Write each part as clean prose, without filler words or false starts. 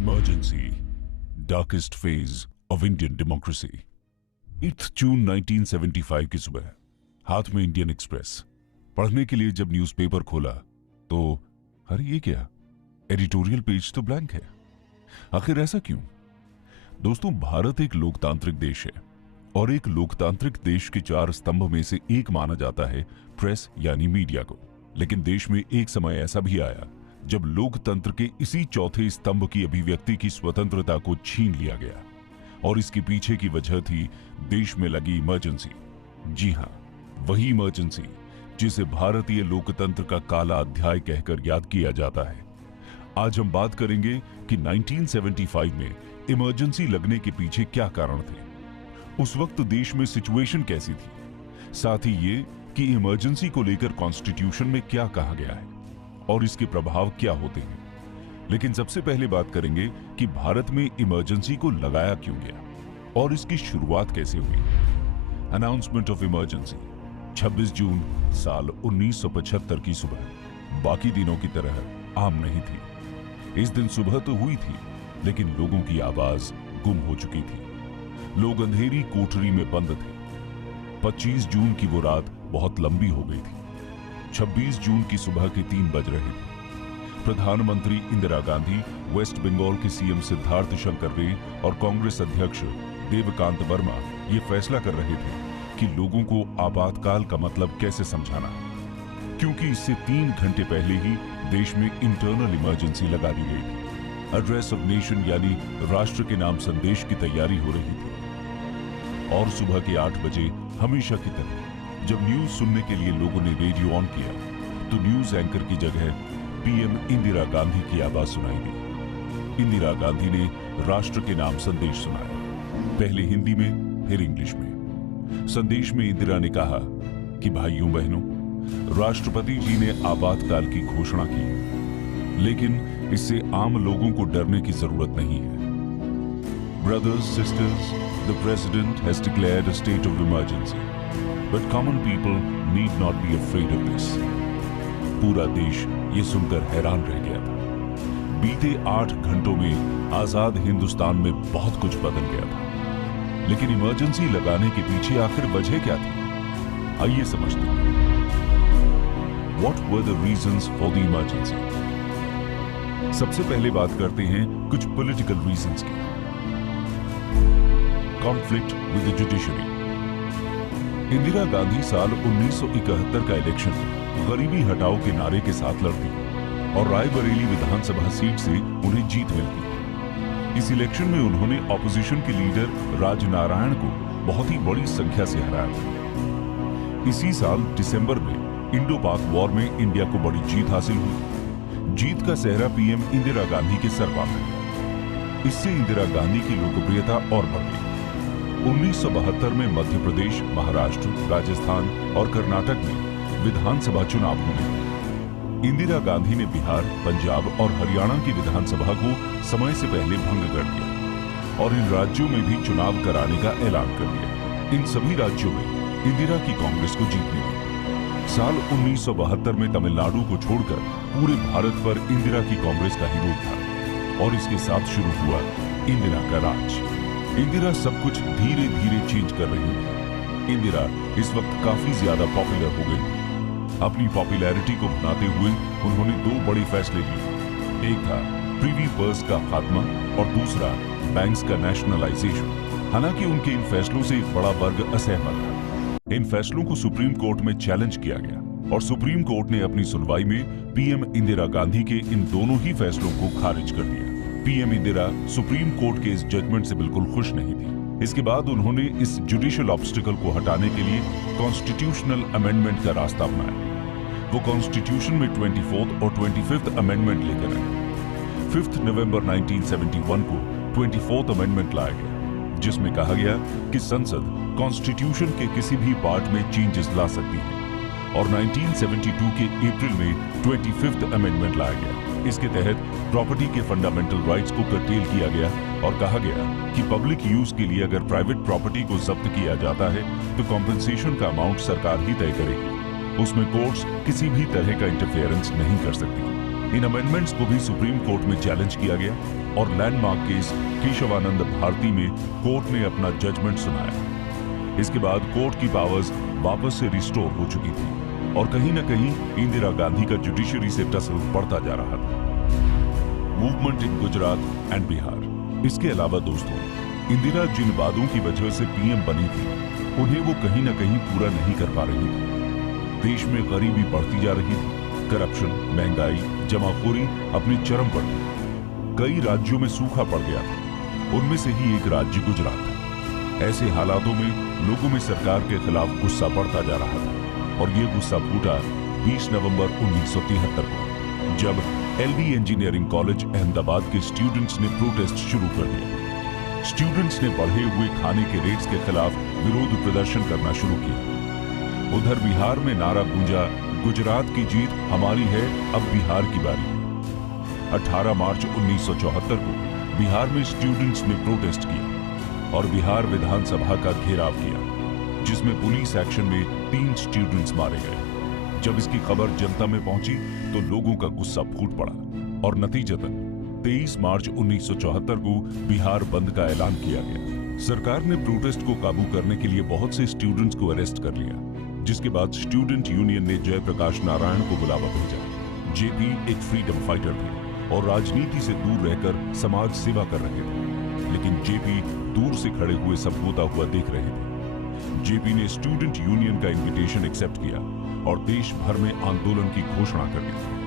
Emergency, darkest phase of Indian democracy. 8 जून 1975 की सुबह हाथ में इंडियन एक्सप्रेस पढ़ने के लिए जब न्यूज़पेपर खोला तो अरे ये क्या, एडिटोरियल पेज तो ब्लैंक है। आखिर ऐसा क्यों? दोस्तों, भारत एक लोकतांत्रिक देश है और एक लोकतांत्रिक देश के 4 स्तंभ में से एक माना जाता है प्रेस यानी मीडिया को। लेकिन देश में एक समय ऐसा भी आया जब लोकतंत्र के इसी चौथे स्तंभ की अभिव्यक्ति की स्वतंत्रता को छीन लिया गया और इसके पीछे की वजह थी देश में लगी इमरजेंसी। जी हां, वही इमरजेंसी जिसे भारतीय लोकतंत्र का काला अध्याय कहकर याद किया जाता है। आज हम बात करेंगे कि 1975 में इमरजेंसी लगने के पीछे क्या कारण थे, उस वक्त देश में सिचुएशन कैसी थी, साथ ही ये कि इमरजेंसी को लेकर कॉन्स्टिट्यूशन में क्या कहा गया है और इसके प्रभाव क्या होते हैं। लेकिन सबसे पहले बात करेंगे कि भारत में इमरजेंसी को लगाया क्यों गया और इसकी शुरुआत कैसे हुई। अनाउंसमेंट ऑफ इमरजेंसी 26 जून साल 1975 की सुबह बाकी दिनों की तरह आम नहीं थी। इस दिन सुबह तो हुई थी, लेकिन लोगों की आवाज गुम हो चुकी थी। लोग अंधेरी कोठरी में बंद थे। 25 जून की वो रात बहुत लंबी हो गई थी। 26 जून की सुबह के 3 बज रहे थे। प्रधानमंत्री इंदिरा गांधी, वेस्ट बंगाल के सीएम सिद्धार्थ शंकर रे और कांग्रेस अध्यक्ष देवकांत वर्मा ये फैसला कर रहे थे कि लोगों को आपातकाल का मतलब कैसे समझाना है, क्योंकि इससे 3 घंटे पहले ही देश में इंटरनल इमरजेंसी लगा दी गई थी। एड्रेस ऑफ नेशन यानी राष्ट्र के नाम संदेश की तैयारी हो रही थी और सुबह के 8 बजे हमेशा की तरह जब न्यूज सुनने के लिए लोगों ने रेडियो ऑन किया तो न्यूज एंकर की जगह पीएम इंदिरा गांधी की आवाज सुनाई दी। इंदिरा गांधी ने राष्ट्र के नाम संदेश सुनाया, पहले हिंदी में फिर इंग्लिश में। संदेश में इंदिरा ने कहा कि भाइयों बहनों, राष्ट्रपति जी ने आपातकाल की घोषणा की, लेकिन इससे आम लोगों को डरने की जरूरत नहीं है। Brothers, sisters, the president has declared a state of emergency, but common people need not be afraid of this. पूरा देश ये सुनकर हैरान रह गया था। बीते 8 घंटों में आजाद हिंदुस्तान में बहुत कुछ बदल गया था, लेकिन इमरजेंसी लगाने के पीछे आखिर वजह क्या थी? आइए समझते हैं। What were the reasons for the emergency? सबसे पहले बात करते हैं कुछ पॉलिटिकल रीजंस की। Conflict with the judiciary. Indira Gandhi साल 1971 का इलेक्शन गरीबी हटाओ के नारे के साथ लड़ती और रायबरेली विधानसभा सीट से उन्हें जीत मिलती। इस इलेक्शन में उन्होंने ऑपोजिशन के लीडर राजनारायण को बहुत ही बड़ी संख्या से हराया था। इसी साल दिसंबर में इंडो पाक वॉर में इंडिया को बड़ी जीत हासिल हुई। जीत का सेहरा पीएम इंदिरा गांधी के सर पर गया। इससे इंदिरा गांधी की लोकप्रियता और बढ़ गई। 1972 में मध्य प्रदेश, महाराष्ट्र, राजस्थान और कर्नाटक में विधानसभा चुनाव हुए। इंदिरा गांधी ने बिहार, पंजाब और हरियाणा की विधानसभा को समय से पहले भंग कर दिया और इन राज्यों में भी चुनाव कराने का ऐलान कर दिया। इन सभी राज्यों में इंदिरा की कांग्रेस को जीत मिली। साल 1972 में तमिलनाडु को छोड़कर पूरे भारत पर इंदिरा की कांग्रेस का ही रूल था और इसके साथ शुरू हुआ इंदिरा का राज। इंदिरा सब कुछ धीरे धीरे चेंज कर रही है। इंदिरा इस वक्त काफी ज्यादा पॉपुलर हो गई। अपनी पॉपुलैरिटी को बनाते हुए उन्होंने 2 बड़े फैसले लिए। एक था प्रीवी पर्स का खात्मा और दूसरा बैंक्स का नेशनलाइजेशन। हालांकि उनके इन फैसलों से एक बड़ा वर्ग असहमत था। इन फैसलों को सुप्रीम कोर्ट में चैलेंज किया गया और सुप्रीम कोर्ट ने अपनी सुनवाई में पीएम इंदिरा गांधी के इन दोनों ही फैसलों को खारिज कर दिया। पीएम इंदिरा सुप्रीम कोर्ट के इस जजमेंट से बिल्कुल खुश नहीं थी। इसके बाद उन्होंने इस जुडिशियल ऑब्स्टिकल को हटाने के लिए कॉन्स्टिट्यूशनल अमेंडमेंट का रास्ता अपनाया। वो कॉन्स्टिट्यूशन में 24th और 25th अमेंडमेंट लेकर आए। 5 नवंबर 1971 को 24th अमेंडमेंट लाया गया, जिसमें कहा गया कि संसद कॉन्स्टिट्यूशन के किसी भी पार्ट में चेंजेस ला सकती है और 1972 के अप्रैल में 25th अमेंडमेंट लाया गया। इसके तहत प्रॉपर्टी के फंडामेंटल राइट्स को कर्टेल किया गया और कहा गया कि पब्लिक यूज के लिए अगर प्राइवेट प्रॉपर्टी को जब्त किया जाता है तो कॉम्पेंसेशन का अमाउंट सरकार ही तय करेगी। उसमें कोर्ट्स किसी भी तरह का इंटरफेरेंस नहीं कर सकती। इन अमेंडमेंट्स को भी सुप्रीम कोर्ट में चैलेंज किया गया और लैंडमार्क केस केशवानंद भारती में कोर्ट ने अपना जजमेंट सुनाया। इसके बाद कोर्ट की पावर्स वापस से रिस्टोर हो चुकी थी और कहीं न कहीं इंदिरा गांधी का जुडिशरी से टसल बढ़ता जा रहा था। Movement in Gujarat and Bihar. इसके अलावा दोस्तों, इंदिरा जिन वादों की वजह से पीएम बनी थी उन्हें वो कहीं न कहीं पूरा नहीं कर पा रही थी। देश में गरीबी बढ़ती जा रही थी, करप्शन, महंगाई, जमाखोरी अपने चरम पर थी। कई राज्यों में सूखा पड़ गया था, उनमें से ही एक राज्य गुजरात था। ऐसे हालातों में लोगों में सरकार के खिलाफ गुस्सा बढ़ता जा रहा था और ये गुस्सा फूटा 20 नवंबर 1973 को, जब एलडी इंजीनियरिंग कॉलेज अहमदाबाद के स्टूडेंट्स ने प्रोटेस्ट शुरू कर दिया। स्टूडेंट्स ने बढ़े हुए खाने के रेट्स के खिलाफ विरोध प्रदर्शन करना शुरू किया। उधर बिहार में नारा गूंजा, गुजरात की जीत हमारी है, अब बिहार की बारी है। 18 मार्च 1974 को बिहार में स्टूडेंट्स ने प्रोटेस्ट किया और बिहार विधानसभा का घेराव किया, जिसमें पुलिस एक्शन में 3 स्टूडेंट्स मारे गए। जब इसकी खबर जनता में पहुंची तो लोगों का गुस्सा फूट पड़ा और नतीजतन 23 मार्च 1974 को बिहार बंद का ऐलान किया गया। सरकार ने प्रोटेस्ट को काबू करने के लिए बहुत से स्टूडेंट्स को अरेस्ट कर लिया, जिसके बाद स्टूडेंट यूनियन ने जयप्रकाश नारायण को बुलावा भेजा। जेपी एक फ्रीडम फाइटर थे और राजनीति से दूर रहकर समाज सेवा कर रहे थे, लेकिन जेपी दूर से खड़े हुए सब होता हुआ देख रहे थे। जेपी ने स्टूडेंट यूनियन का इन्विटेशन एक्सेप्ट किया और देश भर में आंदोलन की घोषणा कर दी।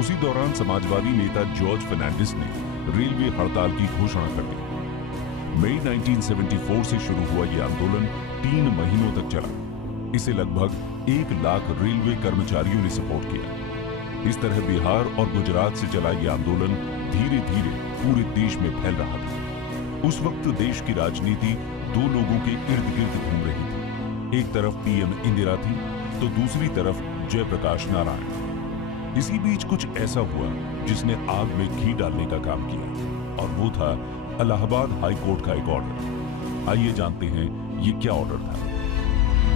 उसी दौरान समाजवादी नेता जॉर्ज फर्नांडिस ने रेलवे हड़ताल की घोषणा कर दी। मई 1974 से शुरू हुआ यह आंदोलन 3 महीनों तक चला। इसे लगभग 1 लाख रेलवे कर्मचारियों ने सपोर्ट किया। इस तरह बिहार और गुजरात से चला यह आंदोलन धीरे धीरे पूरे देश में फैल रहा था। उस वक्त देश की राजनीति 2 लोगों के इर्द गिर्द घूम रही थी। एक तरफ पीएम इंदिरा थी तो दूसरी तरफ जयप्रकाश नारायण। इसी बीच कुछ ऐसा हुआ जिसने आग में घी डालने का काम किया और वो था इलाहाबाद हाई कोर्ट का एक ऑर्डर। आइए जानते हैं ये क्या ऑर्डर था।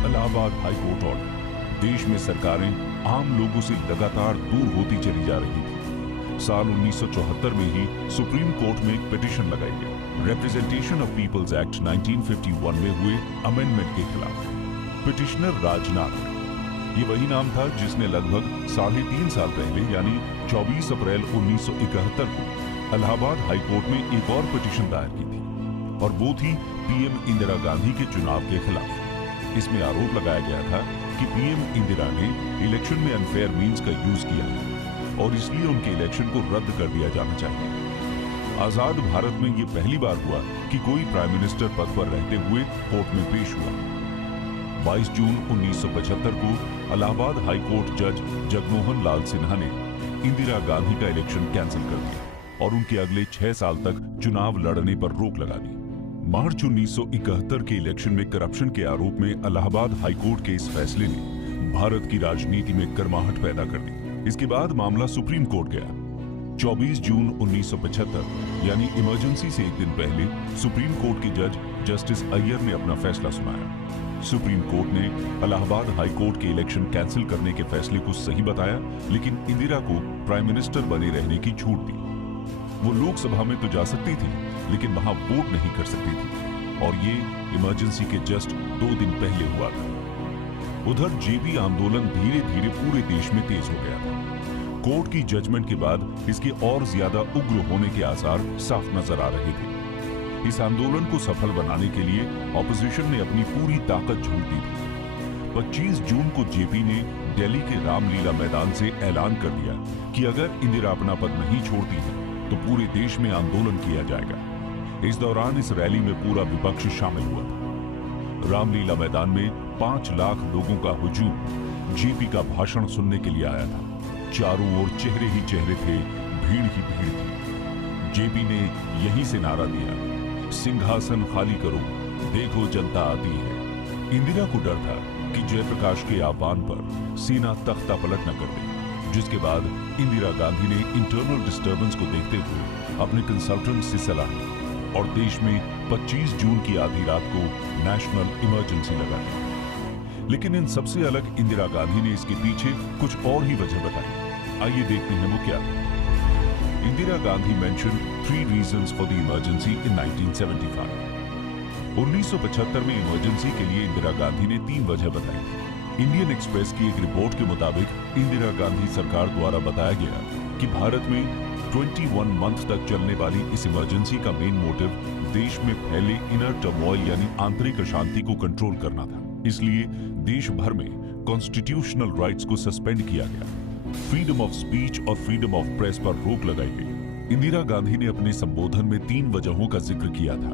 Allahabad high court order. देश में सरकारें आम लोगों से लगातार दूर होती चली जा रही थी। साल 1974 में ही सुप्रीम कोर्ट में एक पिटीशन लगाई गई, रिप्रेजेंटेशन ऑफ पीपल्स एक्ट 1951 में हुए अमेंडमेंट के खिलाफ। पिटिशनर राजनाथ, ये वही नाम था जिसने लगभग 3.5 साल पहले यानी 24 अप्रैल 1971 को इलाहाबाद हाई कोर्ट में एक और पिटीशन दायर की थी और वो थी पीएम इंदिरा गांधी के चुनाव के खिलाफ। इसमें आरोप लगाया गया था कि पीएम इंदिरा ने इलेक्शन में अनफेयर मींस का यूज किया है और इसलिए उनके इलेक्शन को रद्द कर दिया जाना चाहिए। आजाद भारत में यह पहली बार हुआ कि कोई प्राइम मिनिस्टर पद पर रहते हुए कोर्ट में पेश हुआ। 22 जून 1975 को इलाहाबाद हाई कोर्ट जज जगमोहन लाल सिन्हा ने इंदिरा गांधी का इलेक्शन कैंसिल कर दिया और उनके अगले 6 साल तक चुनाव लड़ने पर रोक लगा दी। मार्च 1971 के इलेक्शन में करप्शन के आरोप में इलाहाबाद हाई कोर्ट के इस फैसले ने भारत की राजनीति में गर्माहट पैदा कर दी। इसके बाद मामला सुप्रीम कोर्ट गया। 24 जून 1975 यानी इमरजेंसी से एक दिन पहले सुप्रीम कोर्ट के जज जस्टिस अय्यर ने अपना फैसला सुनाया। सुप्रीम कोर्ट ने इलाहाबाद हाई कोर्ट के इलेक्शन कैंसिल करने के फैसले को सही बताया, लेकिन इंदिरा को प्राइम मिनिस्टर बने रहने की छूट दी। वो लोकसभा में तो जा सकती थी, लेकिन वहां वोट नहीं कर सकती थी और ये इमरजेंसी के जस्ट 2 दिन पहले हुआ था। उधर जेपी आंदोलन धीरे धीरे पूरे देश में तेज हो गया था। कोर्ट की जजमेंट के बाद इसके और ज्यादा उग्र होने के आसार साफ नजर आ रहे थे। इस आंदोलन को सफल बनाने के लिए ऑपोजिशन ने अपनी पूरी ताकत झोंक दी थी। 25 जून को जेपी ने दिल्ली के रामलीला मैदान से ऐलान कर दिया कि अगर इंदिरा अपना पद नहीं छोड़ती है तो पूरे देश में आंदोलन किया जाएगा। इस दौरान इस रैली में पूरा विपक्ष शामिल हुआ था। रामलीला मैदान में 5 लाख लोगों का हुजूम जेपी का भाषण सुनने के लिए आया था। चारों ओर चेहरे ही चेहरे थे, भीड़ ही भीड़ थी। जेपी ने यहीं से नारा दिया, सिंहासन खाली करो, देखो जनता आती है। इंदिरा को डर था कि जयप्रकाश के आह्वान पर सेना तख्ता पलट न कर दे, जिसके बाद इंदिरा गांधी ने इंटरनल डिस्टर्बेंस को देखते हुए अपने कंसल्टेंट से सलाह ली और देश में 25 जून की आधी रात को नेशनल इमरजेंसी लगा दी। लेकिन इन सबसे अलग इंदिरा गांधी ने इसके पीछे कुछ और ही वजह बताई। आइए देखते हैं वो क्या है। Indira Gandhi mention 3 reasons for the emergency in 1975। 1975 में इमरजेंसी के लिए इंदिरा गांधी ने 3 वजह बताई। इंडियन एक्सप्रेस की एक रिपोर्ट के मुताबिक इंदिरा गांधी सरकार द्वारा बताया गया कि भारत में 21 मंथ तक चलने वाली इस इमरजेंसी का मेन मोटिव देश में फैले इनर टर्मोइल यानी आंतरिक अशांति को कंट्रोल करना था। इसलिए देश भर में कॉन्स्टिट्यूशनल राइट्स को सस्पेंड किया गया। फ्रीडम ऑफ स्पीच और फ्रीडम ऑफ प्रेस पर रोक लगाई गई। इंदिरा गांधी ने अपने संबोधन में 3 वजहों का जिक्र किया था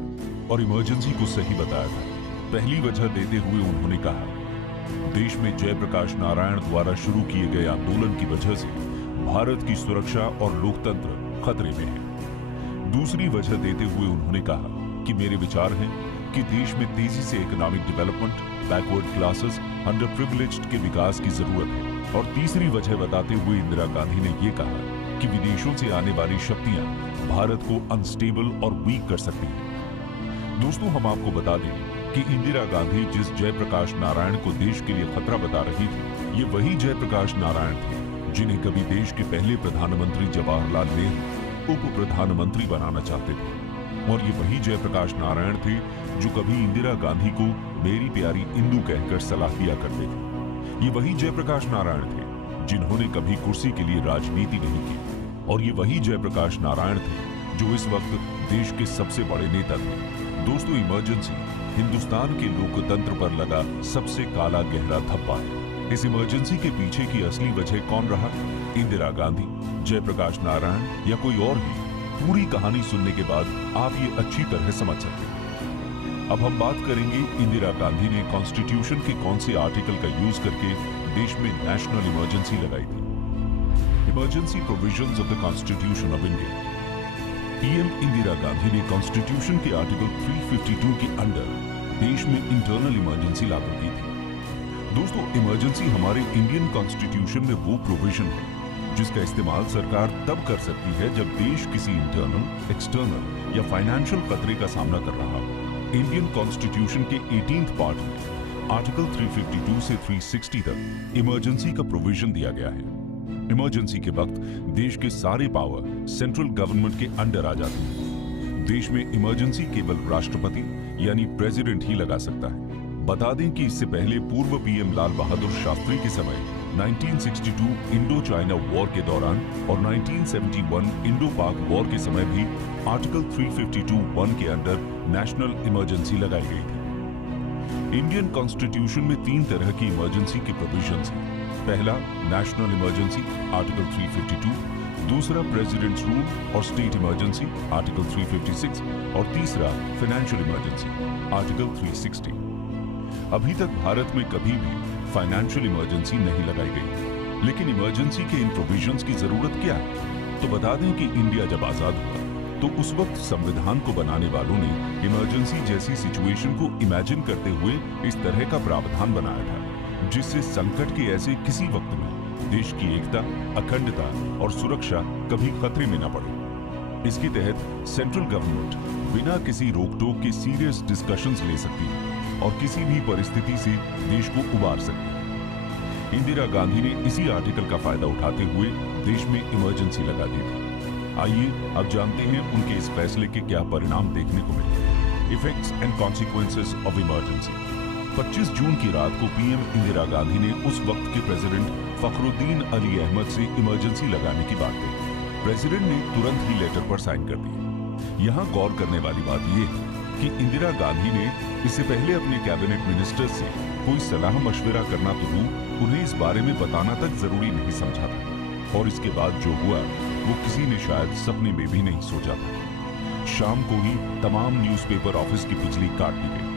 और इमरजेंसी को सही बताया था। पहली वजह देते हुए उन्होंने कहा, देश में जयप्रकाश नारायण द्वारा शुरू किए गए आंदोलन की वजह से भारत की सुरक्षा और लोकतंत्र खतरे में है। दूसरी वजह देते हुए उन्होंने कहा कि मेरे विचार हैं कि देश में तेजी से economic development, backward classes, under privileged के विकास की जरूरत है। और तीसरी वजह बताते हुए इंदिरा गांधी ने यह कहा कि विदेशों से आने वाली शक्तियां भारत को अनस्टेबल और वीक कर सकती हैं। दोस्तों, हम आपको बता दें कि इंदिरा गांधी जिस जयप्रकाश नारायण को देश के लिए खतरा बता रही थी, ये वही जयप्रकाश नारायण थे जिन्हें कभी देश के पहले प्रधानमंत्री जवाहरलाल नेहरू उप प्रधानमंत्री बनाना चाहते थे। और ये वही जयप्रकाश नारायण थे जो कभी इंदिरा गांधी को मेरी प्यारी इंदु कहकर सलाह दिया करते थे। ये वही जयप्रकाश नारायण थे जिन्होंने कभी कुर्सी के लिए राजनीति नहीं की। और ये वही जयप्रकाश नारायण थे जो इस वक्त देश के सबसे बड़े नेता थे। दोस्तों, इमरजेंसी हिंदुस्तान के लोकतंत्र पर लगा सबसे काला गहरा धब्बा है। इस इमरजेंसी के पीछे की असली वजह कौन रहा? इंदिरा गांधी, जयप्रकाश नारायण या कोई और भी? पूरी कहानी सुनने के बाद आप ये अच्छी तरह समझ सकते हैं। अब हम बात करेंगे इंदिरा गांधी ने कॉन्स्टिट्यूशन के कौन से आर्टिकल का यूज करके देश में नेशनल इमरजेंसी लगाई थी। Emergency provisions of the constitution of India. PM Indira Gandhi ने कॉन्स्टिट्यूशन के आर्टिकल 352 के अंडर देश में इंटरनल इमरजेंसी लागू की थी। दोस्तों, इमरजेंसी हमारे इंडियन कॉन्स्टिट्यूशन में वो प्रोविजन है जिसका इस्तेमाल सरकार तब कर सकती है जब देश किसी इंटरनल, एक्सटर्नल या फाइनेंशियल खतरे का सामना कर रहा हो। इंडियन कॉन्स्टिट्यूशन के 18th पार्ट में आर्टिकल 352 से 360 तक इमरजेंसी का प्रोविजन दिया गया है। इमरजेंसी के वक्त देश के सारे पावर सेंट्रल गवर्नमेंट के अंडर आ जाती है। देश में इमरजेंसी केवल राष्ट्रपति यानी प्रेसिडेंट ही लगा सकता है। बता दें कि इससे पहले पूर्व पीएम लाल बहादुर शास्त्री के समय 1962 इंडो चाइना वॉर के दौरान और 1971 इंडो पाक वॉर के समय भी आर्टिकल 352(1) के अंडर नेशनल इमरजेंसी लगाई गई थी। इंडियन कॉन्स्टिट्यूशन में 3 तरह की इमरजेंसी के प्रोविजंस हैं। पहला, नेशनल इमरजेंसी आर्टिकल 352, दूसरा प्रेसिडेंट्स रूल और स्टेट इमरजेंसी आर्टिकल 356 और तीसरा फाइनेंशियल इमरजेंसी आर्टिकल 360। अभी तक भारत में कभी भी फाइनेंशियल इमरजेंसी नहीं लगाई गई, लेकिन इमरजेंसी के इन प्रोविजंस की जरूरत क्या है? तो बता दें कि इंडिया जब आजाद हुआ तो उस वक्त संविधान को बनाने वालों ने इमरजेंसी जैसी सिचुएशन को इमेजिन करते हुए इस तरह का प्रावधान बनाया था जिससे संकट के ऐसे किसी वक्त में देश की एकता, अखंडता और सुरक्षा कभी खतरे में न पड़े। इसके तहत सेंट्रल गवर्नमेंट बिना किसी रोक-टोक के सीरियस डिस्कशंस ले सकती है और किसी भी परिस्थिति से देश को उबार सकती है। इंदिरा गांधी ने इसी आर्टिकल का फायदा उठाते हुए देश में इमरजेंसी लगा दी थी। आइए अब जानते हैं उनके इस फैसले के क्या परिणाम देखने को मिले। Effects and consequences of emergency. 25 जून की रात को पीएम इंदिरा गांधी ने उस वक्त के प्रेसिडेंट फखरुद्दीन अली अहमद से इमरजेंसी लगाने की बात कही। प्रेसिडेंट ने तुरंत ही लेटर पर साइन कर दिया। यहाँ गौर करने वाली बात यह है कि इंदिरा गांधी ने इससे पहले अपने कैबिनेट मिनिस्टर्स से कोई सलाह मशविरा करना तो दूर, उन्हें इस बारे में बताना तक जरूरी नहीं समझा था। और इसके बाद जो हुआ वो किसी ने शायद सपने में भी नहीं सोचा था। शाम को ही तमाम न्यूज़पेपर ऑफिस की बिजली काट दी गई,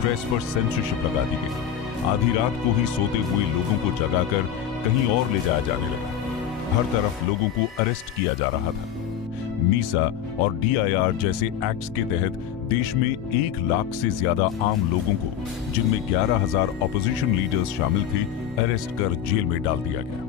प्रेस पर सेंसरशिप लगा दी गई, आधी रात को ही सोते हुए लोगों को जगाकर कहीं और ले जाया जाने लगा। हर तरफ लोगों को अरेस्ट किया जा रहा था। मीसा और डीआईआर जैसे एक्ट्स के तहत देश में 1 लाख से ज्यादा आम लोगों को, जिनमें 11,000 ऑपोजिशन लीडर्स शामिल थे, अरेस्ट कर जेल में डाल दिया गया।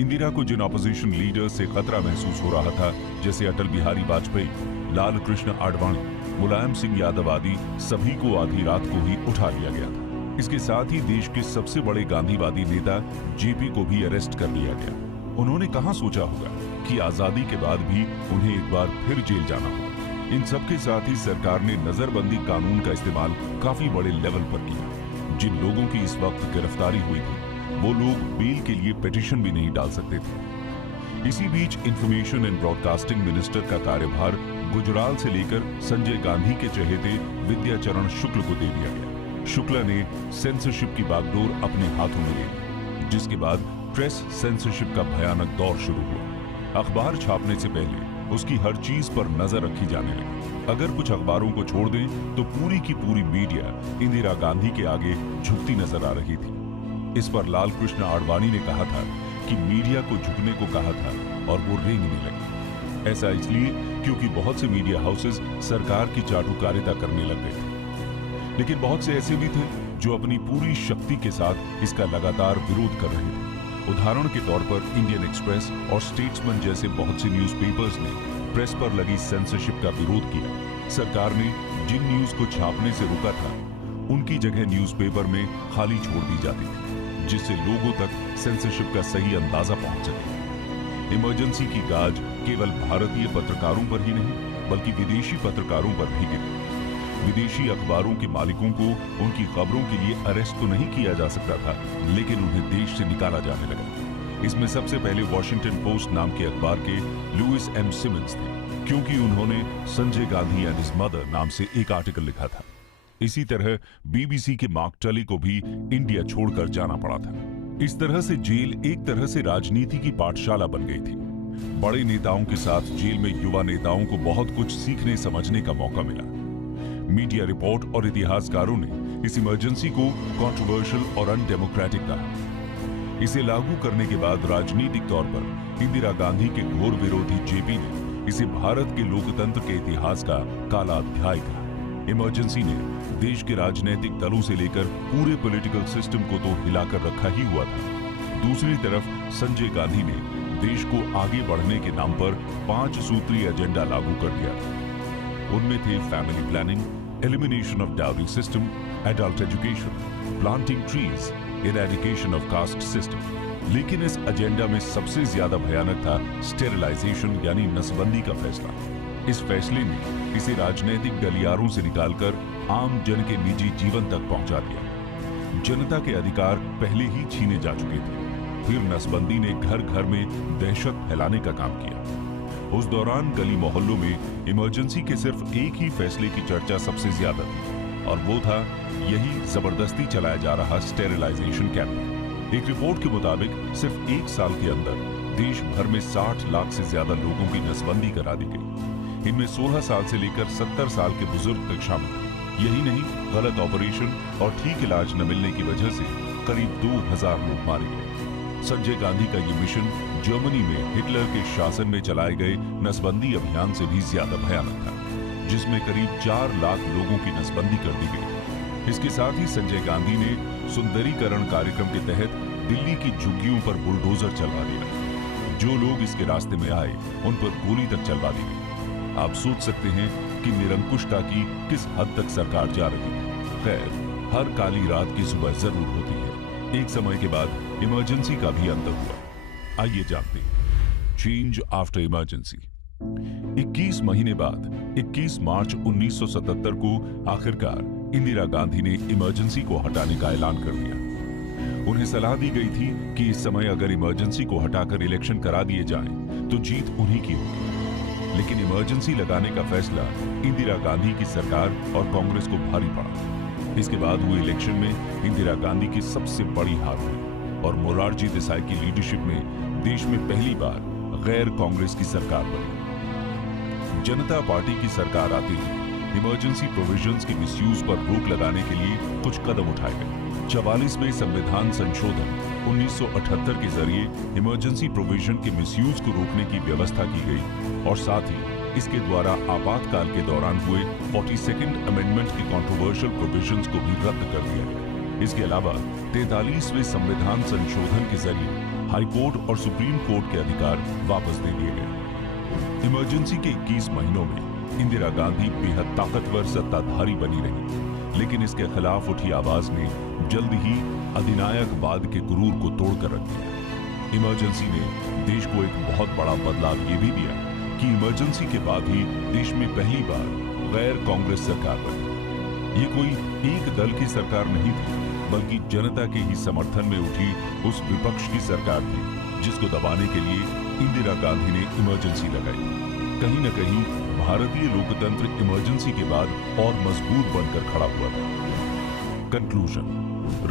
इंदिरा को जिन ऑपोजिशन लीडर्स से खतरा महसूस हो रहा था, जैसे अटल बिहारी वाजपेयी, लाल कृष्ण आडवाणी, मुलायम सिंह यादव आदि, सभी को आधी रात को ही उठा लिया गया था। इसके साथ ही देश के सबसे बड़े गांधीवादी नेता जेपी को भी अरेस्ट कर लिया गया उन्होंने कहां सोचा होगा कि आजादी के बाद भी उन्हें एक बार फिर जेल जाना होगा। इन सब के साथ ही सरकार ने नजरबंदी कानून का इस्तेमाल काफी बड़े लेवल पर किया। जिन लोगों की इस वक्त गिरफ्तारी हुई थी वो लोग बेल के लिए पिटीशन भी नहीं डाल सकते थे। इसी बीच इंफॉर्मेशन एंड ब्रॉडकास्टिंग मिनिस्टर का कार्यभार गुजराल से लेकर संजय गांधी के चहेते विद्याचरण शुक्ल को दे दिया गया। शुक्ला ने सेंसरशिप की बागडोर अपने हाथों में ले ली, जिसके बाद प्रेस सेंसरशिप का भयानक दौर शुरू हुआ। अखबार छापने से पहले उसकी हर चीज पर नजर रखी जाने लगी। अगर कुछ अखबारों को छोड़ दें तो पूरी की पूरी मीडिया इंदिरा गांधी के आगे झुकती नजर आ रही थी। इस पर लाल कृष्ण आडवाणी ने कहा था कि मीडिया को झुकने को कहा था और वो रेंगने लगी। ऐसा इसलिए क्योंकि बहुत से मीडिया हाउसेस सरकार की चाटुकारिता करने लग गए थे, लेकिन बहुत से ऐसे भी थे जो अपनी पूरी शक्ति के साथ इसका लगातार विरोध कर रहे थे। उदाहरण के तौर पर इंडियन एक्सप्रेस और स्टेट्समैन जैसे बहुत से न्यूज़पेपर्स ने प्रेस पर लगी सेंसरशिप का विरोध किया। सरकार ने जिन न्यूज को छापने से रोका था उनकी जगह न्यूज़पेपर में खाली छोड़ दी जाती थी, जिससे लोगों तक सेंसरशिप का सही अंदाजा पहुंच सके। इमरजेंसी की गाज केवल भारतीय पत्रकारों पर ही नहीं बल्कि विदेशी पत्रकारों पर भी गिरी। विदेशी अखबारों के मालिकों को उनकी खबरों के लिए अरेस्ट तो नहीं किया जा सकता था, लेकिन उन्हें देश से निकाला जाने लगा। इसमें सबसे पहले वॉशिंगटन पोस्ट नाम के अखबार के लुइस एम सिमंस थे, क्योंकि उन्होंने Sanjay Gandhi and his mother नाम से एक आर्टिकल लिखा था। इसी तरह बीबीसी के मार्क टली को भी इंडिया छोड़कर जाना पड़ा था। इस तरह से जेल एक तरह से राजनीति की पाठशाला बन गई थी। बड़े नेताओं के साथ जेल में युवा नेताओं को बहुत कुछ सीखने समझने का मौका मिला। मीडिया रिपोर्ट और इतिहासकारों ने इस इमरजेंसी को कंट्रोवर्शियल और अनडेमोक्रेटिक कहा। इसे लागू करने के बाद राजनीतिक तौर पर इंदिरा गांधी के घोर विरोधी जेपी ने इसे भारत के लोकतंत्र के इतिहास का काला अध्याय कहा। इमरजेंसी ने देश के राजनीतिक दलों से लेकर पूरे पॉलिटिकल सिस्टम को तो हिलाकर रखा ही हुआ था। दूसरी तरफ संजय गांधी ने देश को आगे बढ़ने के नाम पर 5 सूत्रीय एजेंडा लागू कर दिया था। उनमें थे family planning, elimination of dowry system, adult education, planting trees, eradication of caste system. लेकिन इस एजेंडा में सबसे ज्यादा भयानक था स्टेरिलाइजेशन यानी नसबंदी का फैसला। इस फैसले ने इसे राजनीतिक गलियारों से निकालकर आम जन के निजी जीवन तक पहुंचा दिया। जनता के अधिकार पहले ही छीने जा चुके थे। फिर नसबंदी ने घर घर में दहशत फैलाने का काम किया। उस दौरान गली मोहल्लों में इमरजेंसी के सिर्फ एक ही फैसले की चर्चा सबसे ज्यादा थी और वो था यही जबरदस्ती चलाया जा रहा स्टेरिलाइजेशन कैंपेन। एक रिपोर्ट के मुताबिक सिर्फ 1 साल के अंदर देश भर में 60 लाख से ज्यादा लोगों की नसबंदी करा दी गई। इनमें 16 साल से लेकर 70 साल के बुजुर्ग तक शामिल थे। यही नहीं, गलत ऑपरेशन और ठीक इलाज न मिलने की वजह से करीब 2000 लोग मारे गए। संजय गांधी का ये मिशन जर्मनी में हिटलर के शासन में चलाए गए नसबंदी अभियान से भी ज्यादा भयानक था, जिसमें करीब 4 लाख लोगों की नसबंदी कर दी गई। इसके साथ ही संजय गांधी ने सुंदरीकरण कार्यक्रम के तहत दिल्ली की झुग्गियों पर बुलडोजर चलवा दिया। जो लोग इसके रास्ते में आए उन पर गोली तक चलवा दी गई। आप सोच सकते हैं कि निरंकुशता की किस हद तक सरकार जा रही है। खैर, हर काली रात की सुबह जरूर होती है। एक समय के बाद इमरजेंसी का भी अंत हुआ। आइए जानते हैं चेंज आफ्टर इमरजेंसी। 21 महीने बाद 21 मार्च 1977 को आखिरकार इंदिरा गांधी ने इमरजेंसी को हटाने का ऐलान कर दिया। उन्हें सलाह दी गई थी कि इस समय अगर इमरजेंसी को हटाकर इलेक्शन करा दिए जाएं, तो जीत उन्हीं की होगी। लेकिन इमरजेंसी लगाने का फैसला इंदिरा गांधी की सरकार और कांग्रेस को भारी पड़ा। इसके बाद हुए इलेक्शन में इंदिरा गांधी की सबसे बड़ी हार हुई और मोरारजी देसाई की लीडरशिप में देश में पहली बार गैर कांग्रेस की सरकार बनी। जनता पार्टी की सरकार आते ही इमरजेंसी प्रोविजंस के मिसयूज पर रोक लगाने के लिए कुछ कदम उठाए गए। 44वें संविधान संशोधन 1978 के जरिए इमरजेंसी प्रोविजन के मिसयूज को रोकने की व्यवस्था की गई और साथ ही इसके द्वारा आपातकाल के दौरान हुए 42nd अमेंडमेंट की कंट्रोवर्शियल प्रोविजंस को भी रद्द कर दिया गया। इसके अलावा 43वें संविधान संशोधन के जरिए हाई कोर्ट और सुप्रीम कोर्ट के अधिकार वापस दे दिए गए। इमरजेंसी के 21 महीनों में इंदिरा गांधी बेहद ताकतवर सत्ताधारी बनी रही, लेकिन इसके खिलाफ उठी आवाज ने जल्द ही अधिनायकवाद के गुरूर को तोड़कर रख दिया। इमरजेंसी ने देश को एक बहुत बड़ा बदलाव ये भी दिया कि इमरजेंसी के बाद ही देश में पहली बार गैर कांग्रेस सरकार बनी। ये कोई एक दल की सरकार नहीं थी, बल्कि जनता के ही समर्थन में उठी उस विपक्ष की सरकार थी जिसको दबाने के लिए इंदिरा गांधी ने इमरजेंसी लगाई। कहीं न कहीं भारतीय लोकतंत्र इमरजेंसी के बाद और मजबूत बनकर खड़ा हुआ था। कंक्लूजन,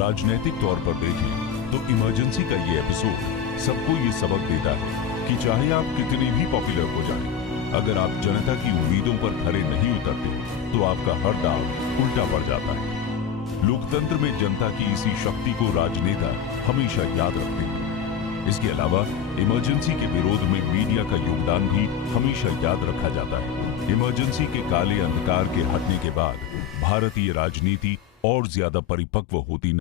राजनीतिक तौर पर देखें तो इमरजेंसी का ये एपिसोड सबको ये सबक देता है कि चाहे आप कितने भी पॉपुलर हो जाएं, अगर आप जनता की उम्मीदों पर खरे नहीं उतरते तो आपका हर दांव उल्टा पड़ जाता है। लोकतंत्र में जनता की इसी शक्ति को राजनेता हमेशा याद रखते हैं। इसके अलावा इमरजेंसी के विरोध में मीडिया का योगदान भी हमेशा याद रखा जाता है। इमरजेंसी के काले अंधकार के हटने के बाद भारतीय राजनीति और ज्यादा परिपक्व होती